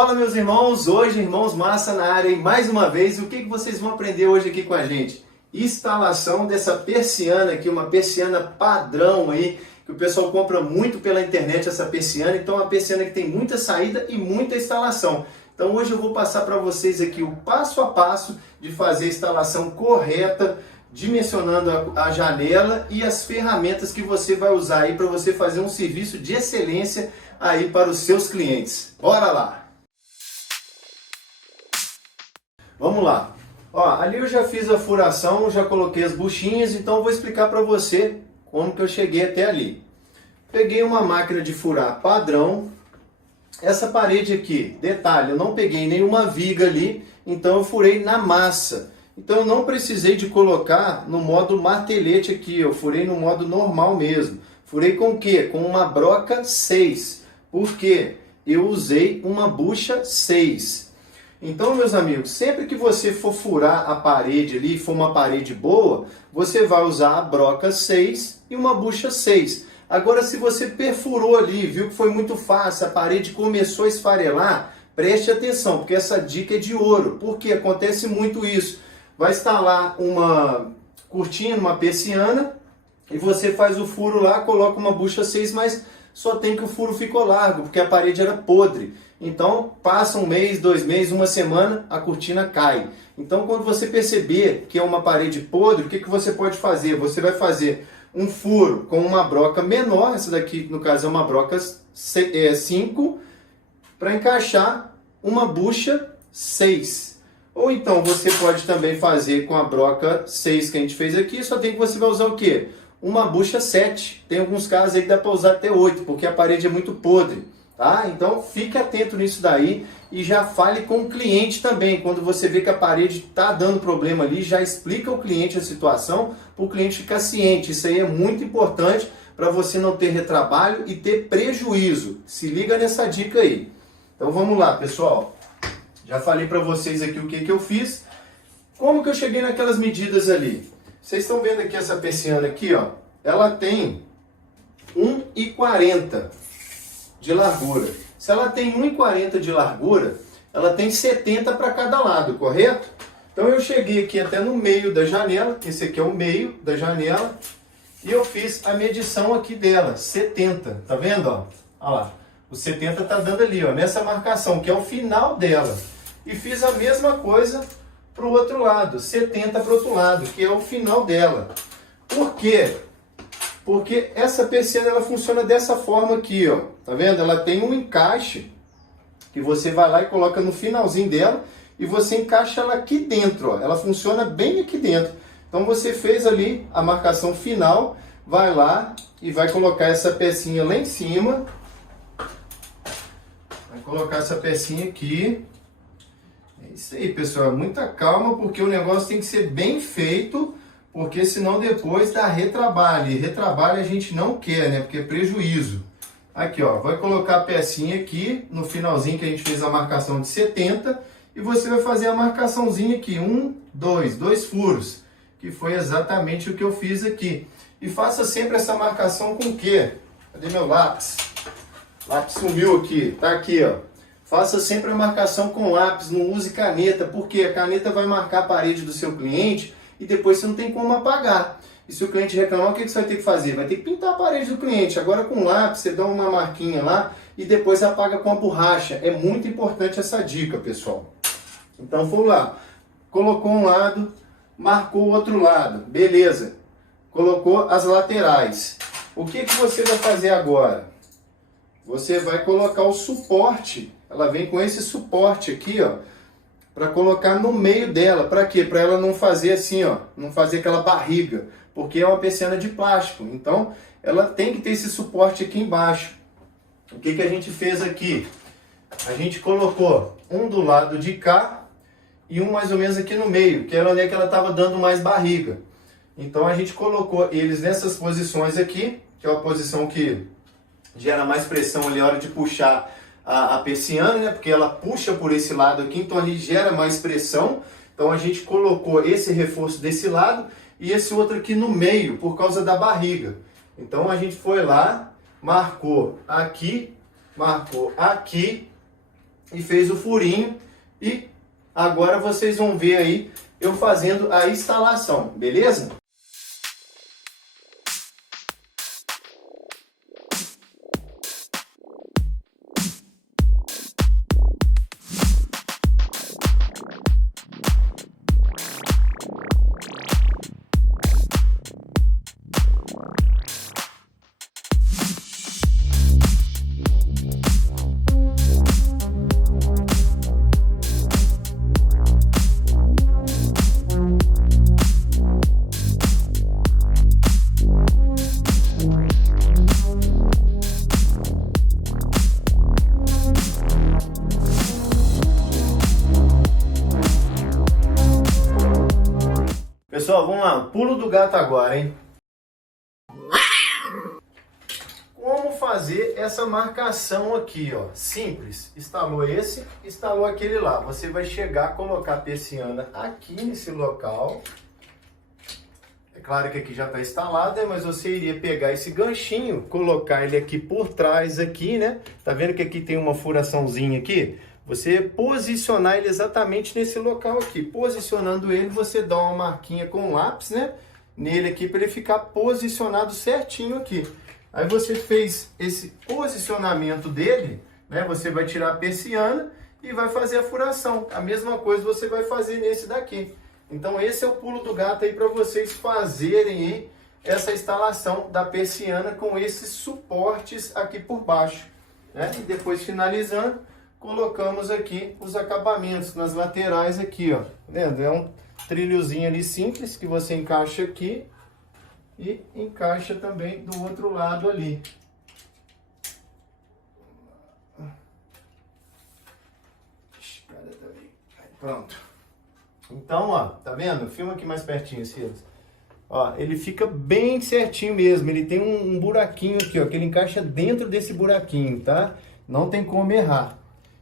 Fala meus irmãos, hoje Irmãos Massa na área e mais uma vez, o que vocês vão aprender hoje aqui com a gente? Instalação dessa persiana aqui, uma persiana padrão aí, que o pessoal compra muito pela internet essa persiana, então é uma persiana que tem muita saída e muita instalação. Então hoje eu vou passar para vocês aqui o passo a passo de fazer a instalação correta, dimensionando a janela e as ferramentas que você vai usar aí para você fazer um serviço de excelência aí para os seus clientes. Bora lá! Vamos lá. Ó, ali eu já fiz a furação, já coloquei as buchinhas, então eu vou explicar para você como que eu cheguei até ali. Peguei uma máquina de furar padrão. Essa parede aqui, detalhe, eu não peguei nenhuma viga ali, então eu furei na massa. Então eu não precisei de colocar no modo martelete aqui, eu furei no modo normal mesmo. Furei com o quê? Com uma broca 6. Por quê? Eu usei uma bucha 6. Então, meus amigos, sempre que você for furar a parede ali, for uma parede boa, você vai usar a broca 6 e uma bucha 6. Agora, se você perfurou ali, viu que foi muito fácil, a parede começou a esfarelar, preste atenção, porque essa dica é de ouro. Porque acontece muito isso. Vai instalar uma cortina, uma persiana, e você faz o furo lá, coloca uma bucha 6, mas só tem que o furo ficou largo, porque a parede era podre. Então, passa um mês, 2 meses, uma semana, a cortina cai. Então, quando você perceber que é uma parede podre, o que você pode fazer? Você vai fazer um furo com uma broca menor, essa daqui, no caso, é uma broca 5, para encaixar uma bucha 6. Ou então, você pode também fazer com a broca 6 que a gente fez aqui, só tem que você vai usar o quê? Uma bucha 7. Tem alguns casos aí que dá para usar até 8, porque a parede é muito podre. Tá? Então fique atento nisso daí e já fale com o cliente também. Quando você vê que a parede está dando problema ali, já explica ao cliente a situação para o cliente ficar ciente. Isso aí é muito importante para você não ter retrabalho e ter prejuízo. Se liga nessa dica aí. Então vamos lá, pessoal. Já falei para vocês aqui o que eu fiz. Como que eu cheguei naquelas medidas ali? Vocês estão vendo aqui essa persiana aqui, ó. Ela tem 1,40 de largura. Se ela tem 1,40 de largura, ela tem 70 para cada lado, correto? Então eu cheguei aqui até no meio da janela, esse aqui é o meio da janela, e eu fiz a medição aqui dela, 70, tá vendo? Ó? Olha lá, o 70 tá dando ali, ó, nessa marcação, que é o final dela. E fiz a mesma coisa para o outro lado, 70 para o outro lado, que é o final dela. Por quê? Porque essa persiana ela funciona dessa forma aqui, ó. Tá vendo? Ela tem um encaixe que você vai lá e coloca no finalzinho dela e você encaixa ela aqui dentro, ó. Ela funciona bem aqui dentro. Então você fez ali a marcação final, vai lá e vai colocar essa pecinha lá em cima. Vai colocar essa pecinha aqui. É isso aí, pessoal. Muita calma porque o negócio tem que ser bem feito. Porque senão depois dá retrabalho. E retrabalho a gente não quer, né? Porque é prejuízo. Aqui, ó. Vai colocar a pecinha aqui no finalzinho que a gente fez a marcação de 70. E você vai fazer a marcaçãozinha aqui. 2 furos. Que foi exatamente o que eu fiz aqui. E faça sempre essa marcação com o quê? Cadê meu lápis? O lápis sumiu aqui. Tá aqui, ó. Faça sempre a marcação com lápis. Não use caneta. Porque a caneta vai marcar a parede do seu cliente e depois você não tem como apagar. E se o cliente reclamar, o que você vai ter que fazer? Vai ter que pintar a parede do cliente. Agora com lápis, você dá uma marquinha lá e depois apaga com a borracha. É muito importante essa dica, pessoal. Então vamos lá. Colocou um lado, marcou o outro lado. Beleza. Colocou as laterais. O que você vai fazer agora? Você vai colocar o suporte. Ela vem com esse suporte aqui, ó. Para colocar no meio dela. Para quê? Para ela não fazer assim, ó, não fazer aquela barriga, porque é uma persiana de plástico. Então, ela tem que ter esse suporte aqui embaixo. O que a gente fez aqui? A gente colocou um do lado de cá e um mais ou menos aqui no meio, que era onde é que ela estava dando mais barriga. Então, a gente colocou eles nessas posições aqui, que é uma posição que gera mais pressão ali na hora de puxar a persiana, né? Porque ela puxa por esse lado aqui, então a gente gera mais pressão. Então a gente colocou esse reforço desse lado e esse outro aqui no meio, por causa da barriga. Então a gente foi lá, marcou aqui e fez o furinho. E agora vocês vão ver aí eu fazendo a instalação, beleza? Pessoal, vamos lá, pulo do gato agora, hein? Como fazer essa marcação aqui, ó? Simples, instalou esse, instalou aquele lá. Você vai chegar, colocar a persiana aqui nesse local. É claro que aqui já está instalado, mas você iria pegar esse ganchinho, colocar ele aqui por trás aqui, né? Tá vendo que aqui tem uma furaçãozinha aqui? Você posicionar ele exatamente nesse local aqui. Posicionando ele, você dá uma marquinha com lápis, né? Nele aqui, para ele ficar posicionado certinho aqui. Aí você fez esse posicionamento dele, né? Você vai tirar a persiana e vai fazer a furação. A mesma coisa você vai fazer nesse daqui. Então esse é o pulo do gato aí para vocês fazerem aí essa instalação da persiana com esses suportes aqui por baixo, né? E depois finalizando, colocamos aqui os acabamentos nas laterais aqui, ó. Tá vendo? É um trilhozinho ali simples que você encaixa aqui e encaixa também do outro lado ali. Pronto. Então, ó, tá vendo? Filma aqui mais pertinho, Silas. Ó, ele fica bem certinho mesmo. Ele tem um buraquinho aqui, ó, que ele encaixa dentro desse buraquinho, tá? Não tem como errar.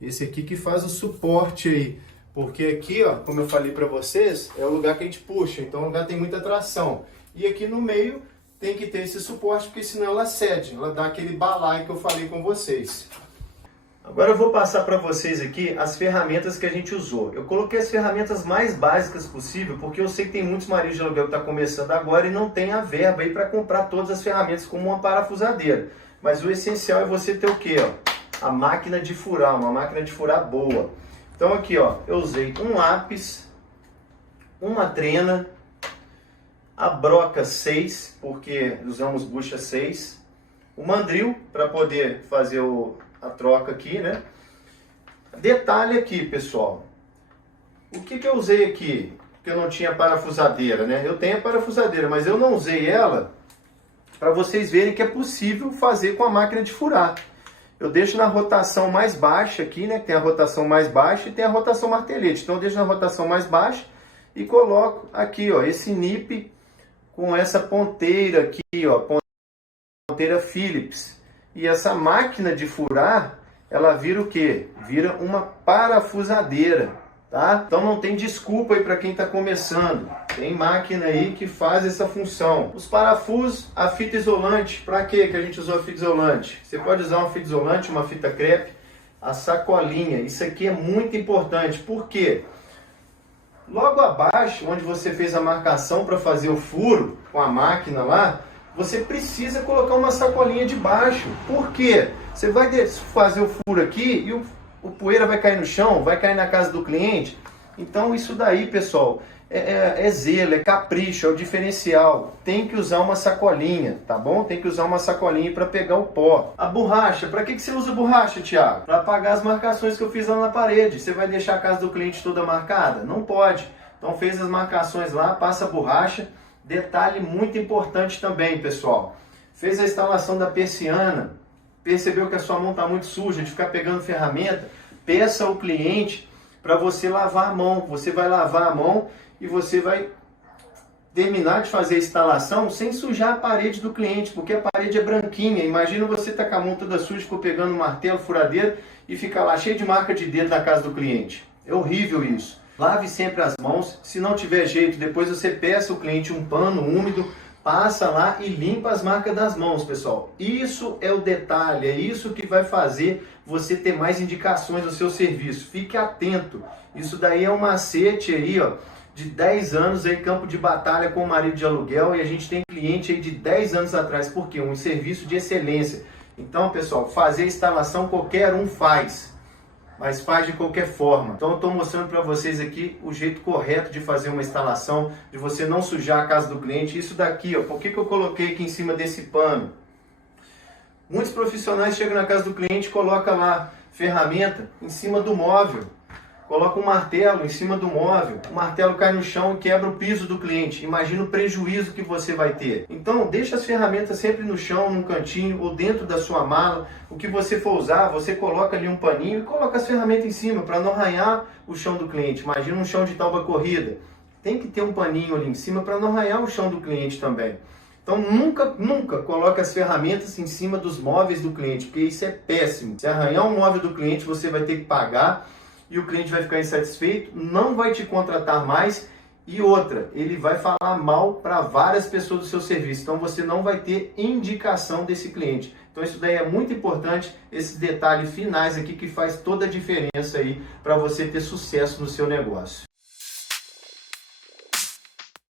Esse aqui que faz o suporte aí, porque aqui, ó, como eu falei para vocês, é o lugar que a gente puxa, então o lugar tem muita tração. E aqui no meio tem que ter esse suporte, porque senão ela cede, ela dá aquele balaio que eu falei com vocês. Agora eu vou passar para vocês aqui as ferramentas que a gente usou. Eu coloquei as ferramentas mais básicas possível, porque eu sei que tem muitos maridos de aluguel que estão começando agora e não tem a verba aí para comprar todas as ferramentas como uma parafusadeira. Mas o essencial é você ter o quê, ó? A máquina de furar, uma máquina de furar boa. Então aqui, ó, eu usei um lápis, uma trena, a broca 6, porque usamos bucha 6, o mandril para poder fazer a troca aqui, né? Detalhe aqui, pessoal, o que eu usei aqui? Porque eu não tinha parafusadeira, né? Eu tenho a parafusadeira, mas eu não usei ela para vocês verem que é possível fazer com a máquina de furar. Eu deixo na rotação mais baixa aqui, né? Tem a rotação mais baixa e tem a rotação martelete. Então eu deixo na rotação mais baixa e coloco aqui, ó, esse nip com essa ponteira aqui, ó, ponteira Phillips. E essa máquina de furar, ela vira o quê? Vira uma parafusadeira, tá? Então não tem desculpa aí para quem está começando. Tem máquina aí que faz essa função. Os parafusos, a fita isolante. Para que a gente usou a fita isolante? Você pode usar uma fita isolante, uma fita crepe, a sacolinha. Isso aqui é muito importante. Por quê? Logo abaixo, onde você fez a marcação para fazer o furo com a máquina lá, você precisa colocar uma sacolinha de baixo. Por quê? Você vai fazer o furo aqui e o poeira vai cair no chão, vai cair na casa do cliente. Então isso daí, pessoal, é zelo, é capricho, é o diferencial. Tem que usar uma sacolinha, tá bom? Tem que usar uma sacolinha para pegar o pó. A borracha, para que você usa borracha, Thiago? Para apagar as marcações que eu fiz lá na parede. Você vai deixar a casa do cliente toda marcada? Não pode. Então fez as marcações lá, passa a borracha. Detalhe muito importante também, pessoal. Fez a instalação da persiana, percebeu que a sua mão está muito suja de ficar pegando ferramenta, peça ao cliente para você lavar a mão. Você vai lavar a mão e você vai terminar de fazer a instalação sem sujar a parede do cliente, porque a parede é branquinha. Imagina você tá com a mão toda suja, ficou pegando martelo, furadeira e ficar lá cheio de marca de dedo na casa do cliente. É horrível isso. Lave sempre as mãos. Se não tiver jeito, depois você peça ao cliente um pano úmido passa lá e limpa as marcas das mãos, pessoal. Isso é o detalhe, é isso que vai fazer você ter mais indicações no seu serviço. Fique atento. Isso daí é um macete aí, ó, de 10 anos aí, campo de batalha com o marido de aluguel, e a gente tem cliente aí de 10 anos atrás, porque um serviço de excelência. Então, pessoal, fazer a instalação qualquer um faz, mas faz de qualquer forma. Então eu estou mostrando para vocês aqui o jeito correto de fazer uma instalação, de você não sujar a casa do cliente. Isso daqui, ó, por que eu coloquei aqui em cima desse pano? Muitos profissionais chegam na casa do cliente e colocam lá ferramenta em cima do móvel. Coloca um martelo em cima do móvel, o martelo cai no chão e quebra o piso do cliente. Imagina o prejuízo que você vai ter. Então, deixa as ferramentas sempre no chão, num cantinho ou dentro da sua mala. O que você for usar, você coloca ali um paninho e coloca as ferramentas em cima para não arranhar o chão do cliente. Imagina um chão de tábua corrida. Tem que ter um paninho ali em cima para não arranhar o chão do cliente também. Então, nunca coloque as ferramentas em cima dos móveis do cliente, porque isso é péssimo. Se arranhar o móvel do cliente, você vai ter que pagar, e o cliente vai ficar insatisfeito, não vai te contratar mais, e outra, ele vai falar mal para várias pessoas do seu serviço, então você não vai ter indicação desse cliente. Então isso daí é muito importante, esses detalhes finais aqui que faz toda a diferença aí para você ter sucesso no seu negócio.